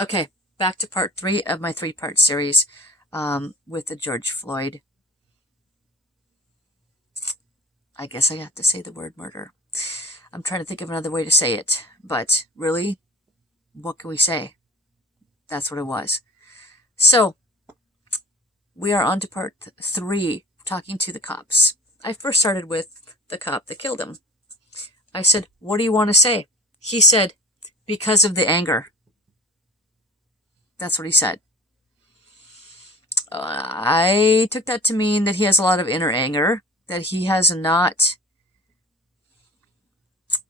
Okay, back to part 3 of my 3-part series with the George Floyd. I guess I have to say the word murder. I'm trying to think of another way to say it, but really, what can we say? That's what it was. So, we are on to part 3, talking to the cops. I first started with the cop that killed him. I said, what do you want to say? He said, because of the anger. That's what he said. I took that to mean that he has a lot of inner anger, that he has not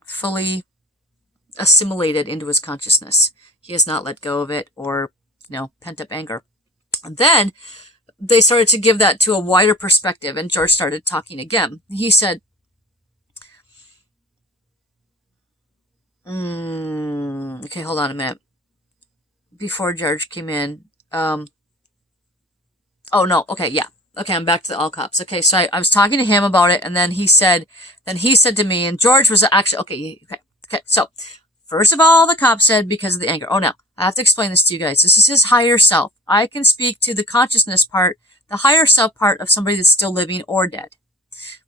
fully assimilated into his consciousness. He has not let go of it, or, pent up anger. And then they started to give that to a wider perspective, and George started talking again. He said, okay, hold on a minute. Before George came in, oh no, okay, yeah. Okay, I'm back to the all cops. Okay, so I was talking to him about it, and then he said to me, and George was actually, okay. So, first of all, the cop said because of the anger. Oh, now, I have to explain this to you guys. This is his higher self. I can speak to the consciousness part, the higher self part of somebody that's still living or dead.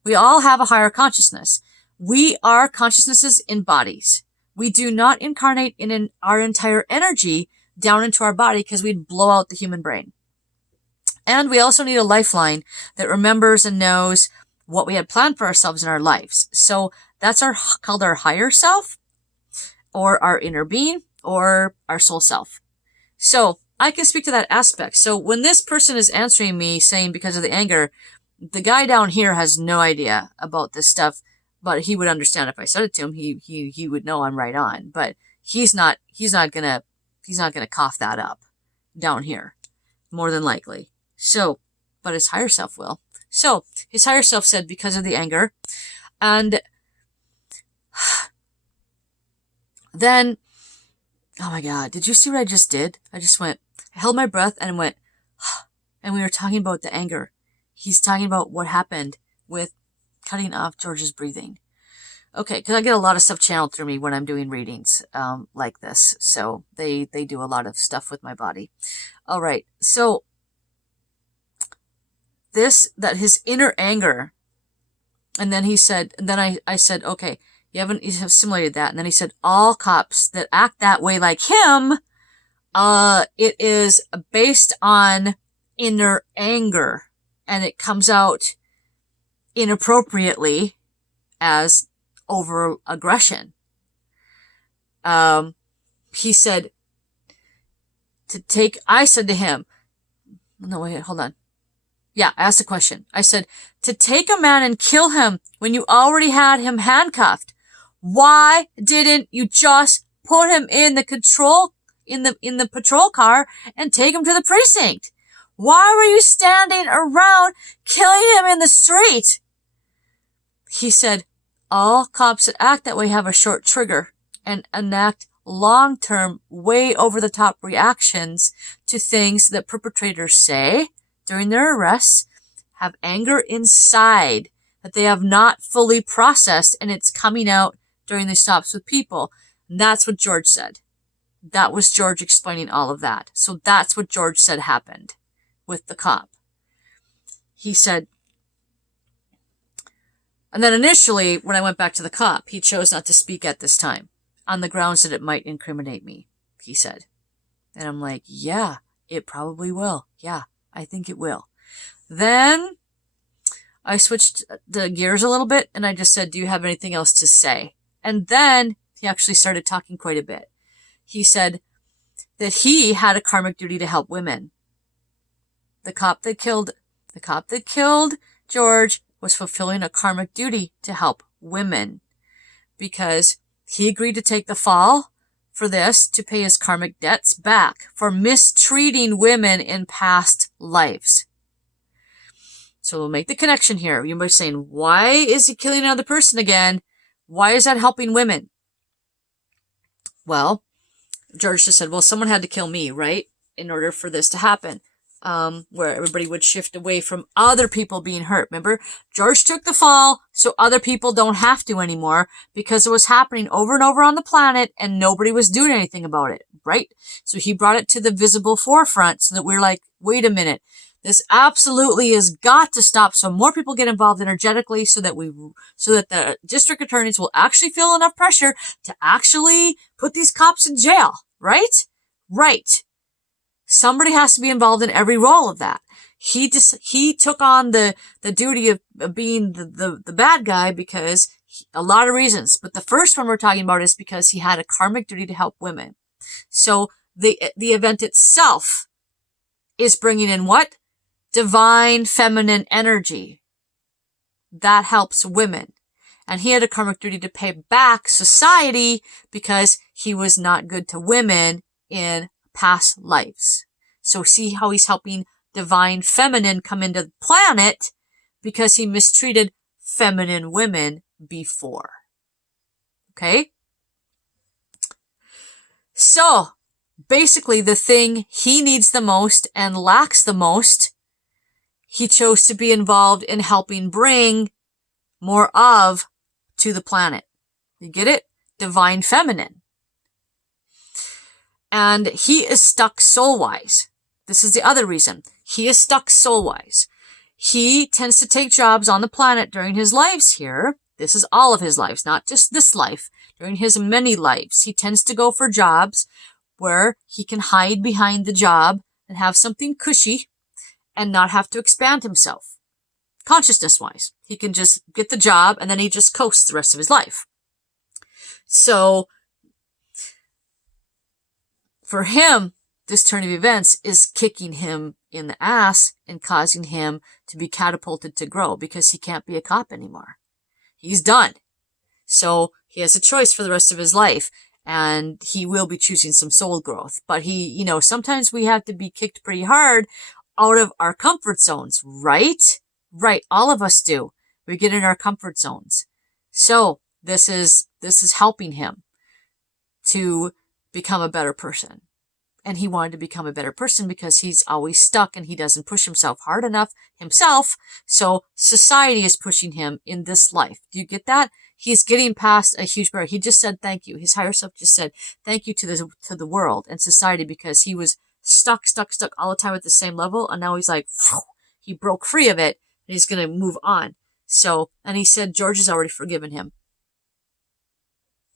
We all have a higher consciousness. We are consciousnesses in bodies. We do not incarnate in our entire energy down into our body because we'd blow out the human brain. And we also need a lifeline that remembers and knows what we had planned for ourselves in our lives. So that's called our higher self, or our inner being, or our soul self. So I can speak to that aspect. So when this person is answering me saying because of the anger, the guy down here has no idea about this stuff, but he would understand if I said it to him. He would know I'm right on. But he's not gonna cough that up down here, more than likely. So, but his higher self will. So, his higher self said because of the anger. And then, oh my God, did you see what I just did? I held my breath and went, and we were talking about the anger. He's talking about what happened with cutting off George's breathing. Okay, because I get a lot of stuff channeled through me when I'm doing readings like this. So, they do a lot of stuff with my body. All right, so that his inner anger, and then he said, and then I said, okay, you have assimilated that. And then he said, all cops that act that way like him, it is based on inner anger, and it comes out inappropriately as over aggression. He said I said to him, no, wait, hold on. Yeah, I asked a question. I said, to take a man and kill him when you already had him handcuffed, why didn't you just put him in the patrol car and take him to the precinct? Why were you standing around killing him in the street? He said, all cops that act that way have a short trigger and enact long-term, way over-the-top reactions to things that perpetrators say during their arrests, have anger inside that they have not fully processed, and it's coming out during the stops with people. And that's what George said. That was George explaining all of that. So that's what George said happened with the cop. He said, and then initially, when I went back to the cop, he chose not to speak at this time on the grounds that it might incriminate me, he said. And I'm like, yeah, it probably will. Yeah, I think it will. Then I switched the gears a little bit, and I just said, do you have anything else to say? And then he actually started talking quite a bit. He said that he had a karmic duty to help women. The cop that killed George was fulfilling a karmic duty to help women because he agreed to take the fall for this to pay his karmic debts back for mistreating women in past lives. So we'll make the connection here. You might be saying, why is he killing another person again? Why is that helping women? Well, George just said, well, someone had to kill me, right? In order for this to happen. where everybody would shift away from other people being hurt. Remember, George took the fall so other people don't have to anymore, because it was happening over and over on the planet and nobody was doing anything about it, right? So he brought it to the visible forefront so that we're like, wait a minute, this absolutely has got to stop, so more people get involved energetically, so that the district attorneys will actually feel enough pressure to actually put these cops in jail, right? Right. Somebody has to be involved in every role of that. He took on the duty of being the bad guy because a lot of reasons. But the first one we're talking about is because he had a karmic duty to help women. So the event itself is bringing in what? Divine feminine energy. That helps women. And he had a karmic duty to pay back society because he was not good to women in past lives. So see how he's helping divine feminine come into the planet because he mistreated feminine women before. Okay? So, basically the thing he needs the most and lacks the most, he chose to be involved in helping bring more of to the planet. You get it? Divine feminine. And he is stuck soul-wise. This is the other reason. He is stuck soul-wise. He tends to take jobs on the planet during his lives here. This is all of his lives, not just this life. During his many lives, he tends to go for jobs where he can hide behind the job and have something cushy and not have to expand himself. Consciousness-wise. He can just get the job and then he just coasts the rest of his life. So, for him, this turn of events is kicking him in the ass and causing him to be catapulted to grow because he can't be a cop anymore. He's done. So he has a choice for the rest of his life, and he will be choosing some soul growth. But sometimes we have to be kicked pretty hard out of our comfort zones, right? Right. All of us do. We get in our comfort zones. So this is helping him to become a better person. And he wanted to become a better person because he's always stuck and he doesn't push himself hard enough himself. So society is pushing him in this life. Do you get that? He's getting past a huge barrier. He just said thank you. His higher self just said thank you to the world and society because he was stuck all the time at the same level. And now he's like, phew, he broke free of it and he's going to move on. So, and he said George has already forgiven him.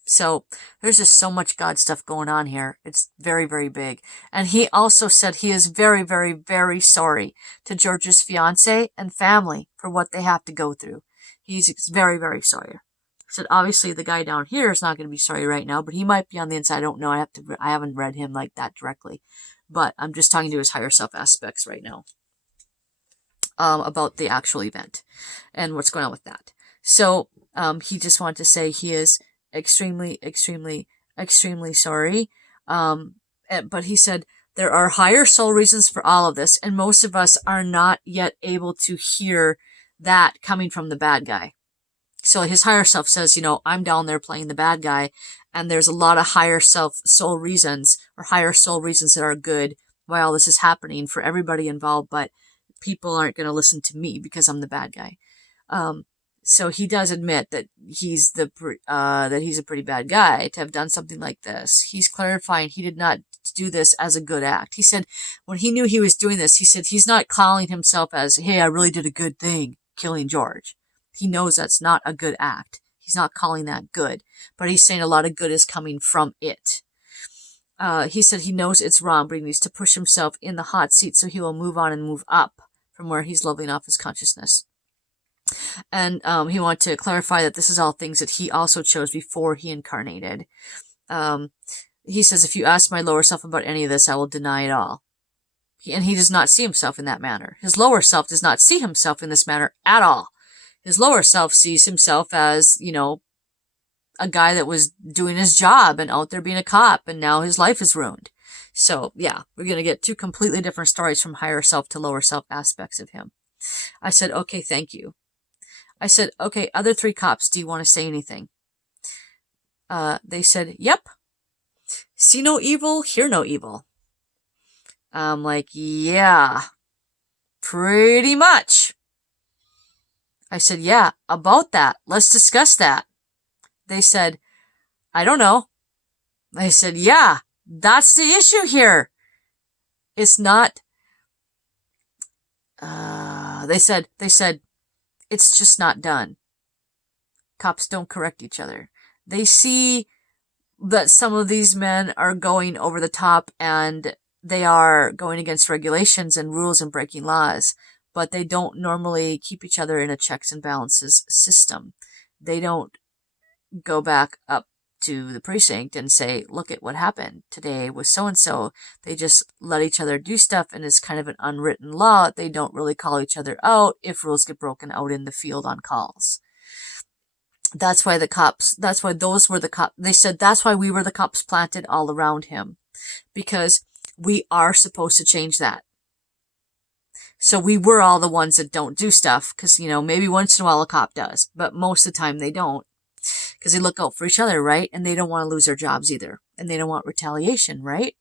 So there's just so much God stuff going on here. It's very, very big. And he also said he is very, very, very sorry to George's fiance and family for what they have to go through. He's very, very sorry. He said obviously the guy down here is not going to be sorry right now, but he might be on the inside. I don't know. I haven't read him like that directly, but I'm just talking to his higher self aspects right now. About the actual event and what's going on with that. So, he just wanted to say he is extremely, extremely, extremely sorry. But he said there are higher soul reasons for all of this, and most of us are not yet able to hear that coming from the bad guy. So his higher self says, I'm down there playing the bad guy, and there's a lot of higher soul reasons or higher soul reasons that are good why all this is happening for everybody involved, but people aren't going to listen to me because I'm the bad guy. So he does admit that he's a pretty bad guy to have done something like this. He's clarifying he did not do this as a good act. He said when he knew he was doing this, he said he's not calling himself as, hey, I really did a good thing killing George. He knows that's not a good act. He's not calling that good, but he's saying a lot of good is coming from it. He said he knows it's wrong, but he needs to push himself in the hot seat so he will move on and move up from where he's leveling off his consciousness. And he wanted to clarify that this is all things that he also chose before he incarnated. He says, if you ask my lower self about any of this, I will deny it all. And he does not see himself in that manner. His lower self does not see himself in this manner at all. His lower self sees himself as, a guy that was doing his job and out there being a cop, and now his life is ruined. So, yeah, we're going to get two completely different stories from higher self to lower self aspects of him. I said, okay, thank you. I said, okay, other three cops, do you want to say anything? They said, yep. See no evil, hear no evil. I'm like, yeah, pretty much. I said, yeah, about that. Let's discuss that. They said, I don't know. I said, yeah, that's the issue here. It's not, they said, it's just not done. Cops don't correct each other. They see that some of these men are going over the top and they are going against regulations and rules and breaking laws, but they don't normally keep each other in a checks and balances system. They don't go back up to the precinct and say, look at what happened today with so-and-so. They just let each other do stuff, and it's kind of an unwritten law. They don't really call each other out if rules get broken out in the field on calls. That's why those were the cops. They said that's why we were the cops planted all around him, because we are supposed to change that. So we were all the ones that don't do stuff, because, maybe once in a while a cop does, but most of the time they don't, because they look out for each other, right? And they don't want to lose their jobs either, and they don't want retaliation, right?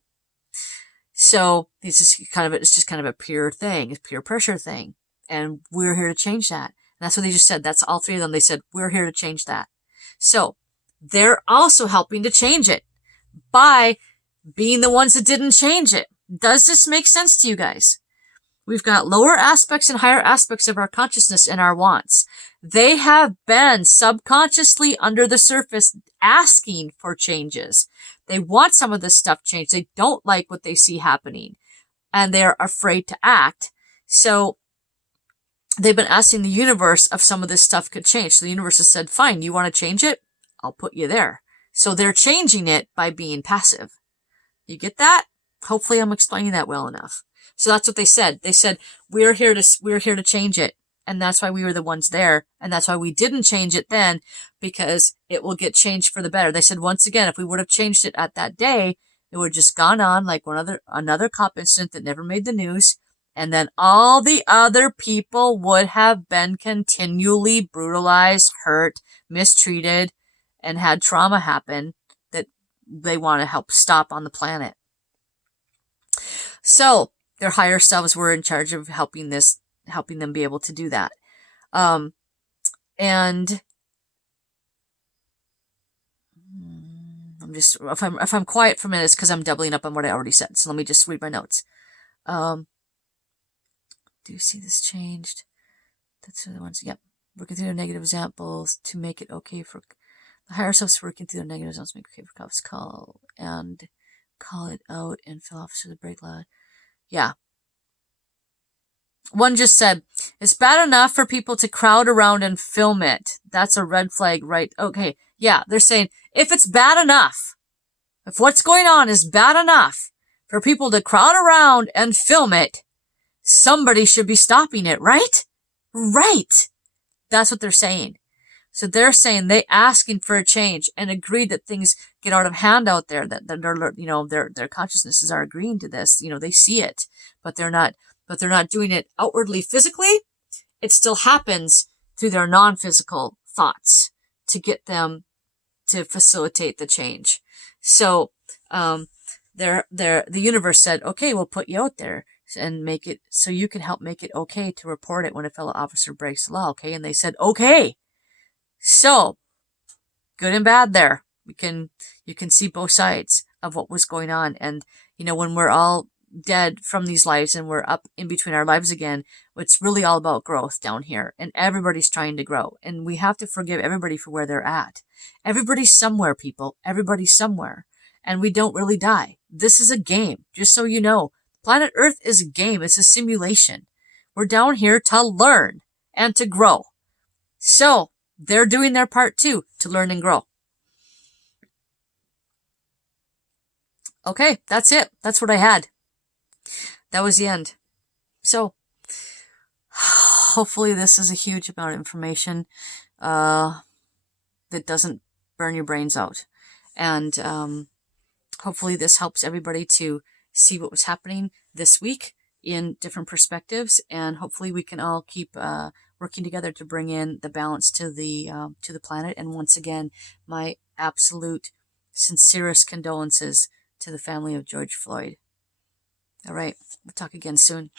So it's just kind of a peer thing, a peer pressure thing, and we're here to change that. And that's what they just said. That's all three of them. They said, we're here to change that. So they're also helping to change it by being the ones that didn't change it. Does this make sense to you guys? We've got lower aspects and higher aspects of our consciousness and our wants. They have been subconsciously under the surface asking for changes. They want some of this stuff changed. They don't like what they see happening, and they're afraid to act. So they've been asking the universe if some of this stuff could change. So the universe has said, fine, you want to change it? I'll put you there. So they're changing it by being passive. You get that? Hopefully I'm explaining that well enough. So that's what they said. They said, we're here to change it. And that's why we were the ones there. And that's why we didn't change it then, because it will get changed for the better. They said, once again, if we would have changed it at that day, it would have just gone on like another cop incident that never made the news. And then all the other people would have been continually brutalized, hurt, mistreated, and had trauma happen that they want to help stop on the planet. So their higher selves were in charge of helping them be able to do that. And if I'm quiet for a minute, it's because I'm doubling up on what I already said. So let me just read my notes. Do you see this changed? That's the ones. Yep. Working through their negative examples to make it okay for the higher selves, working through their negative examples to make it okay for cops call it out and fill officer the brake law. Yeah. One just said, it's bad enough for people to crowd around and film it. That's a red flag, right? Okay. Yeah. They're saying, if it's bad enough, if what's going on is bad enough for people to crowd around and film it, somebody should be stopping it, right? Right. That's what they're saying. So they're saying they asking for a change and agreed that things get out of hand out there, that their consciousnesses are agreeing to this. They see it, but they're not doing it outwardly physically. It still happens through their non-physical thoughts to get them to facilitate the change. So, the universe said, okay, we'll put you out there and make it so you can help make it okay to report it when a fellow officer breaks the law. Okay. And they said, okay. So good and bad there. You can see both sides of what was going on. And, when we're all dead from these lives and we're up in between our lives again, it's really all about growth down here, and everybody's trying to grow, and we have to forgive everybody for where they're at. Everybody's somewhere, people. Everybody's somewhere, and we don't really die. This is a game. Just so you know, planet Earth is a game. It's a simulation. We're down here to learn and to grow. So they're doing their part too, to learn and grow. Okay, that's it. That's what I had. That was the end. So hopefully this is a huge amount of information that doesn't burn your brains out. And hopefully this helps everybody to see what was happening this week in different perspectives. And hopefully we can all keep working together to bring in the balance to the planet. And once again, my absolute sincerest condolences to the family of George Floyd. All right, we'll talk again soon.